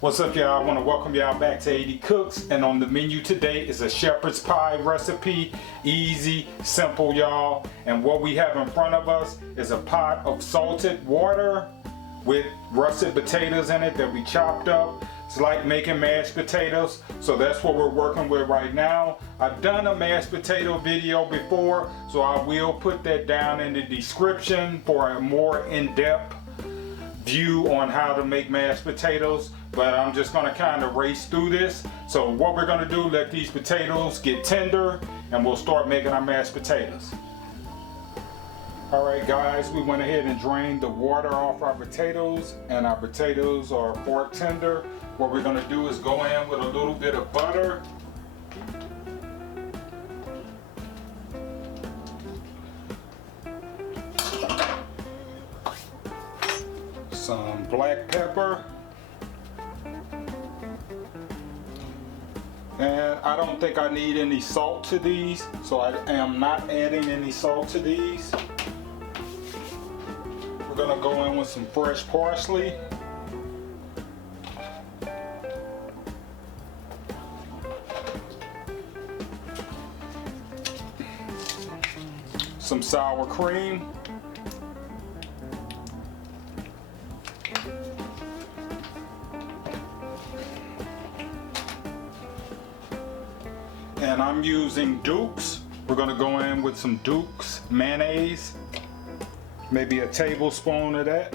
What's up, y'all? I want to welcome y'all back to AD Cooks, and on the menu today is a shepherd's pie recipe. Easy, simple, y'all. And what we have in front of us is a pot of salted water with russet potatoes in it that we chopped up. It's like making mashed potatoes, so that's what we're working with right now. I've done a mashed potato video before, so I will put that down in the description for a more in-depth view on how to make mashed potatoes, but I'm just going to kind of race through this. So what we're going to do, let these potatoes get tender and we'll start making our mashed potatoes. Alright guys, we went ahead and drained the water off our potatoes, and our potatoes are fork tender. What we're going to do is go in with a little bit of butter, some black pepper, and I don't think I need any salt to these, so I am not adding any salt to these. We're gonna go in with some fresh parsley, some sour cream, and I'm using Duke's. We're going to go in with some Duke's mayonnaise, maybe a tablespoon of that.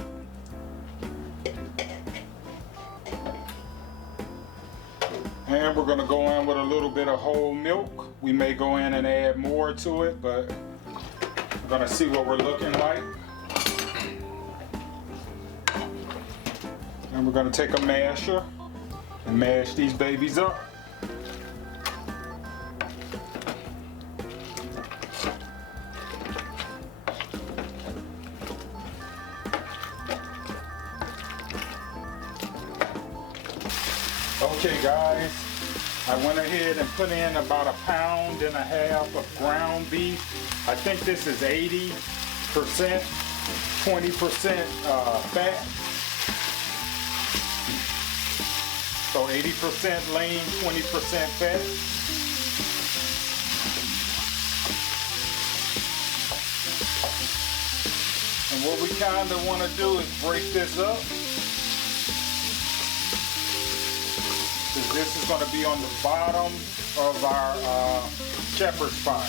And we're going to go in with a little bit of whole milk. We may go in and add more to it, but we're going to see what we're looking like. And we're going to take a masher and mash these babies up. Okay guys, I went ahead and put in about 1.5 pounds of ground beef. I think this is 80%, 20% fat. So 80% lean, 20% fat. And what we kind of want to do is break this up. This is going to be on the bottom of our shepherd's pie.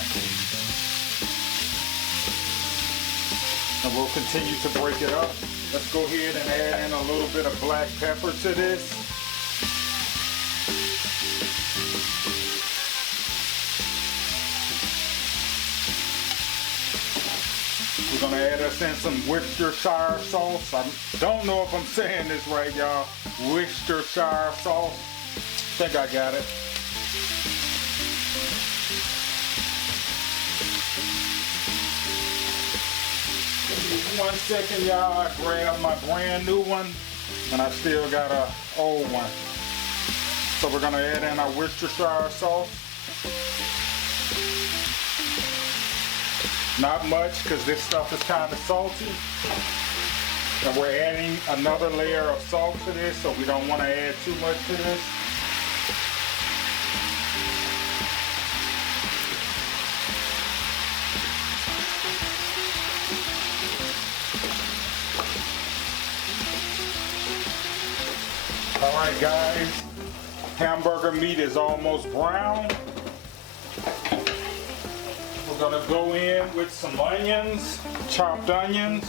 And we'll continue to break it up. Let's go ahead and add in a little bit of black pepper to this. We're going to add us in some Worcestershire sauce. I don't know if I'm saying this right, y'all. Worcestershire sauce. I think I got it. Just 1 second, y'all. I grabbed my brand new one, and I still got an old one. So we're gonna add in our Worcestershire sauce. Not much, because this stuff is kind of salty. And we're adding another layer of salt to this, so we don't want to add too much to this. Alright guys, hamburger meat is almost brown. We're going to go in with some onions, chopped onions.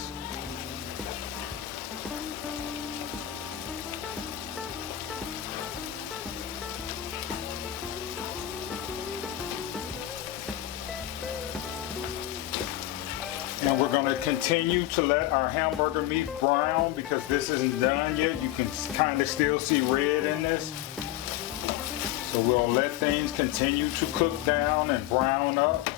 And we're going to continue to let our hamburger meat brown because this isn't done yet. You can kind of still see red in this. So we'll let things continue to cook down and brown up.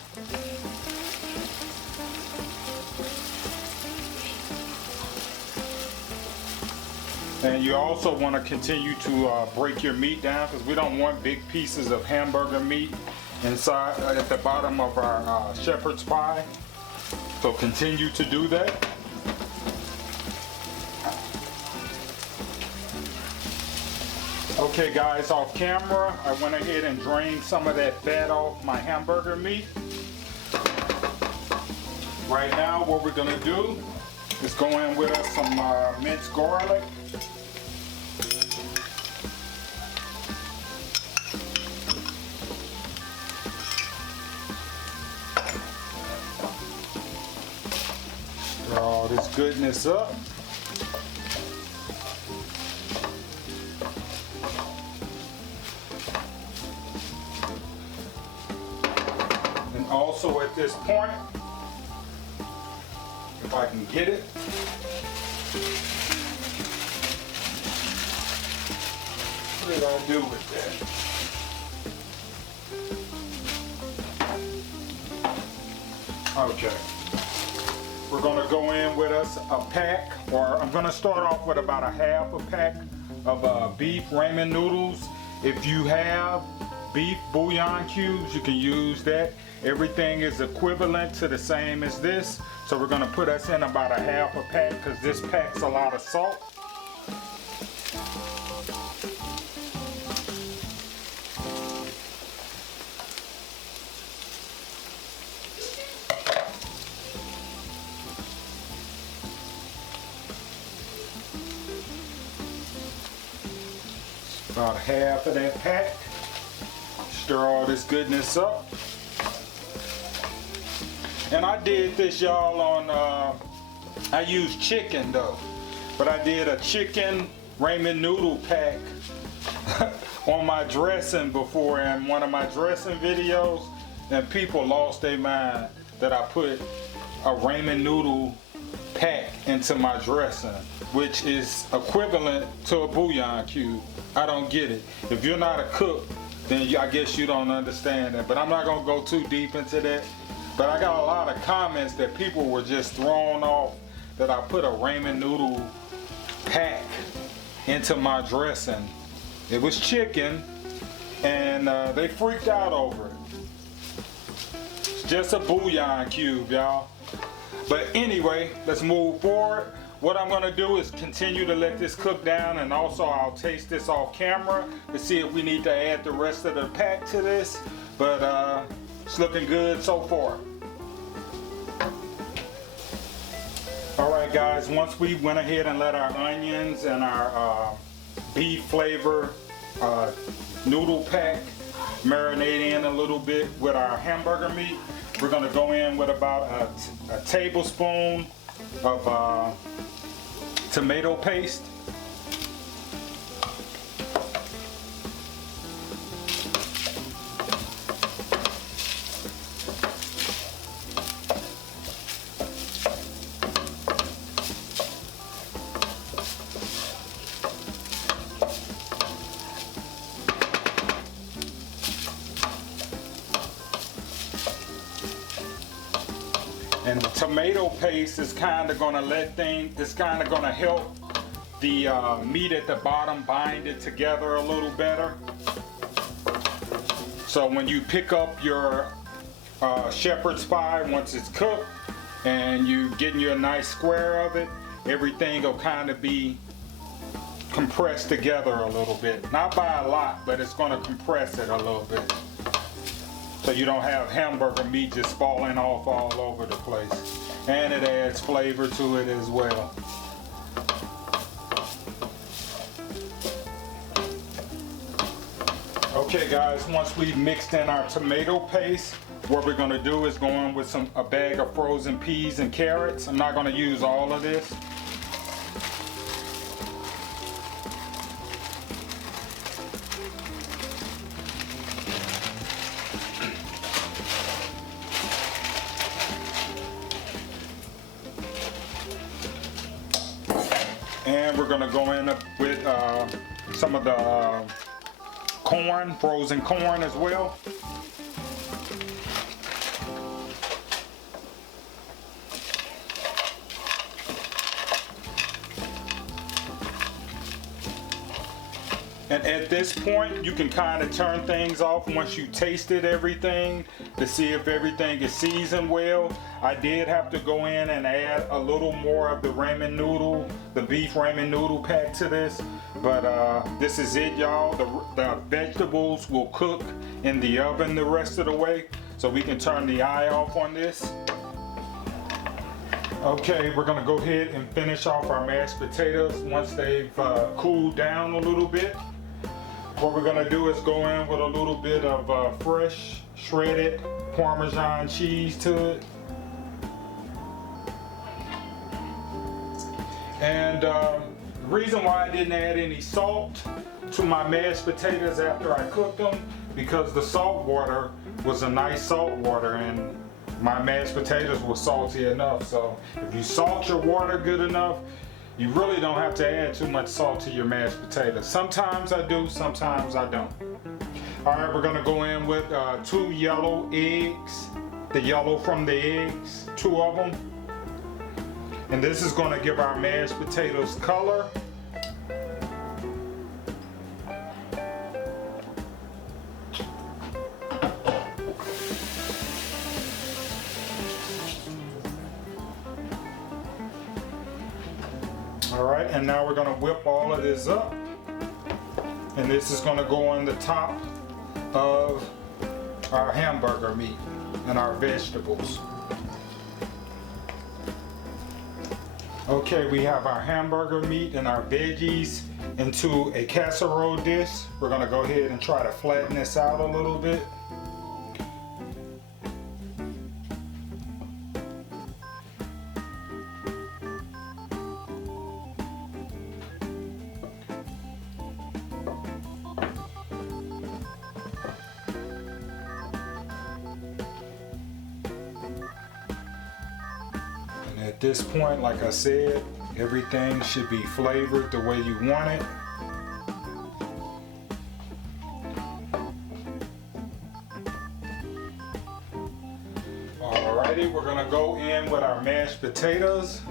And you also want to continue to break your meat down because we don't want big pieces of hamburger meat inside at the bottom of our shepherd's pie. So continue to do that. Okay guys, off camera, I went ahead and drained some of that fat off my hamburger meat. Right now what we're gonna do is go in with us some minced garlic. Stir all this goodness up. And also at this point, if I can get it, what did I do with that? Okay. We're gonna go in with us a pack, or I'm gonna start off with about a half a pack of beef ramen noodles. If you have beef bouillon cubes, you can use that. Everything is equivalent to the same as this. So we're gonna put us in about a half a pack because this pack's a lot of salt. About half of that pack. Stir all this goodness up. And I did this, y'all, on, I used chicken though, but I did a chicken ramen noodle pack on my dressing before in one of my dressing videos, and people lost their mind that I put a ramen noodle pack into my dressing, which is equivalent to a bouillon cube. I don't get it. If you're not a cook, then I guess you don't understand that, but I'm not gonna go too deep into that. But I got a lot of comments that people were just thrown off that I put a ramen noodle pack into my dressing. It was chicken, and they freaked out over it. It's just a bouillon cube, y'all. But anyway, let's move forward. What I'm gonna do is continue to let this cook down, and also I'll taste this off camera to see if we need to add the rest of the pack to this. But it's looking good so far. All right guys, once we went ahead and let our onions and our beef flavor noodle pack marinate in a little bit with our hamburger meat, we're gonna go in with about a tablespoon of tomato paste. And the tomato paste is kind of gonna help the meat at the bottom bind it together a little better. So when you pick up your shepherd's pie, once it's cooked and you getting you a nice square of it, everything will kind of be compressed together a little bit. Not by a lot, but it's gonna compress it a little bit. So you don't have hamburger meat just falling off all over the place. And it adds flavor to it as well. Okay guys, once we've mixed in our tomato paste, what we're gonna do is go in with a bag of frozen peas and carrots. I'm not gonna use all of this. And we're gonna go in with some of the corn, frozen corn as well. And at this point, you can kind of turn things off once you tasted everything to see if everything is seasoned well. I did have to go in and add a little more of the ramen noodle, the beef ramen noodle pack to this. But this is it, y'all. The vegetables will cook in the oven the rest of the way. So we can turn the eye off on this. Okay, we're gonna go ahead and finish off our mashed potatoes once they've cooled down a little bit. What we're gonna do is go in with a little bit of fresh shredded Parmesan cheese to it. And the reason why I didn't add any salt to my mashed potatoes after I cooked them, because the salt water was a nice salt water and my mashed potatoes were salty enough. So if you salt your water good enough, you really don't have to add too much salt to your mashed potatoes. Sometimes I do, sometimes I don't. All right, we're gonna go in with 2 yellow eggs, the yellow from the eggs, 2 of them. And this is gonna give our mashed potatoes color. All right, and now we're gonna whip all of this up. And this is gonna go on the top of our hamburger meat and our vegetables. Okay, we have our hamburger meat and our veggies into a casserole dish. We're gonna go ahead and try to flatten this out a little bit. At this point, like I said, everything should be flavored the way you want it. Alrighty, we're gonna go in with our mashed potatoes.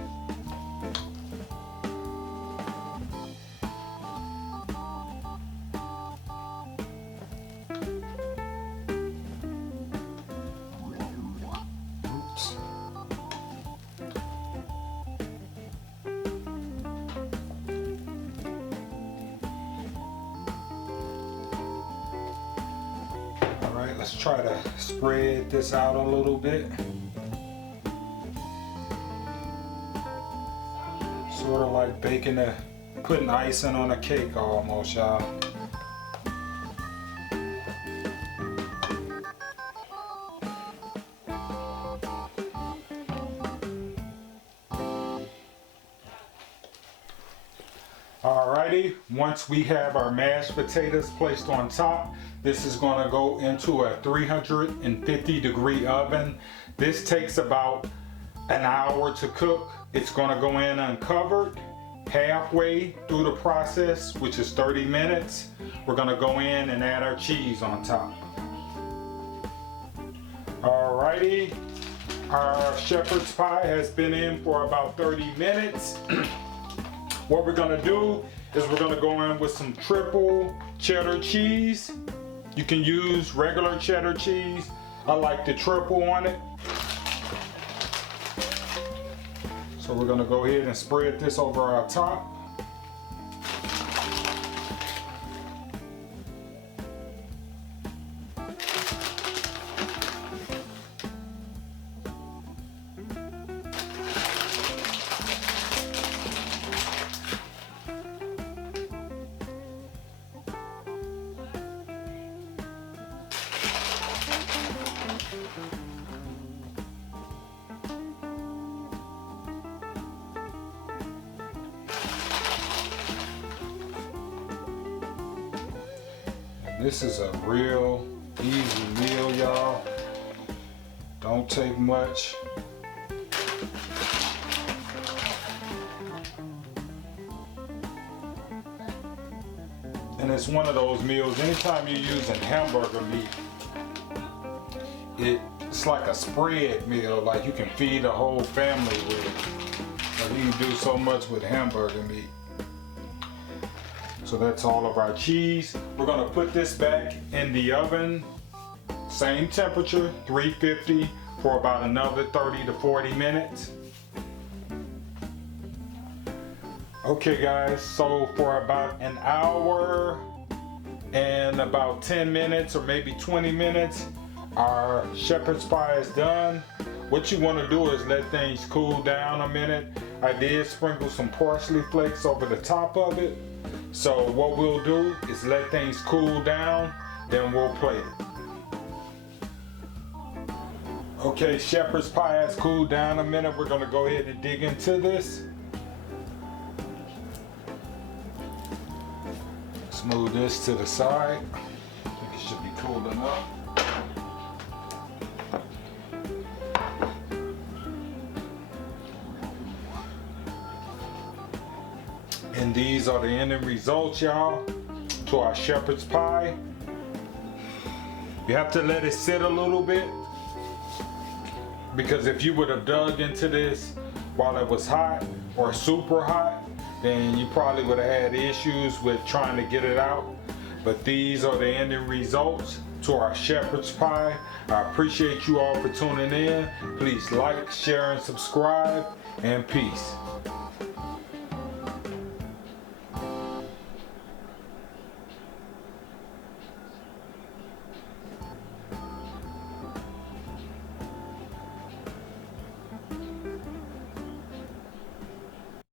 Let's try to spread this out a little bit. Sort of like putting icing on a cake almost, y'all. Alrighty, once we have our mashed potatoes placed on top, this is going to go into a 350-degree oven. This takes about an hour to cook. It's going to go in uncovered. Halfway through the process, which is 30 minutes, we're going to go in and add our cheese on top. Alrighty, our shepherd's pie has been in for about 30 minutes. What we're gonna do is we're gonna go in with some triple cheddar cheese. You can use regular cheddar cheese. I like the triple on it. So we're gonna go ahead and spread this over our top. This is a real easy meal, y'all. Don't take much. And it's one of those meals, anytime you're using hamburger meat, it's like a spread meal, like you can feed a whole family with it. Like you can do so much with hamburger meat. So that's all of our cheese. We're gonna put this back in the oven, same temperature, 350, for about another 30 to 40 minutes. Okay guys, so for about an hour and about 10 minutes or maybe 20 minutes, our shepherd's pie is done. What you want to do is let things cool down a minute. I did sprinkle some parsley flakes over the top of it. So what we'll do is let things cool down, then we'll plate it. Okay, shepherd's pie has cooled down a minute. We're gonna go ahead and dig into this. Let's move this to the side. I think it should be cooling up. And these are the ending results, y'all, to our shepherd's pie. You have to let it sit a little bit, because if you would have dug into this while it was hot or super hot, then you probably would have had issues with trying to get it out. But these are the ending results to our shepherd's pie. I appreciate you all for tuning in. Please like, share, and subscribe, and peace.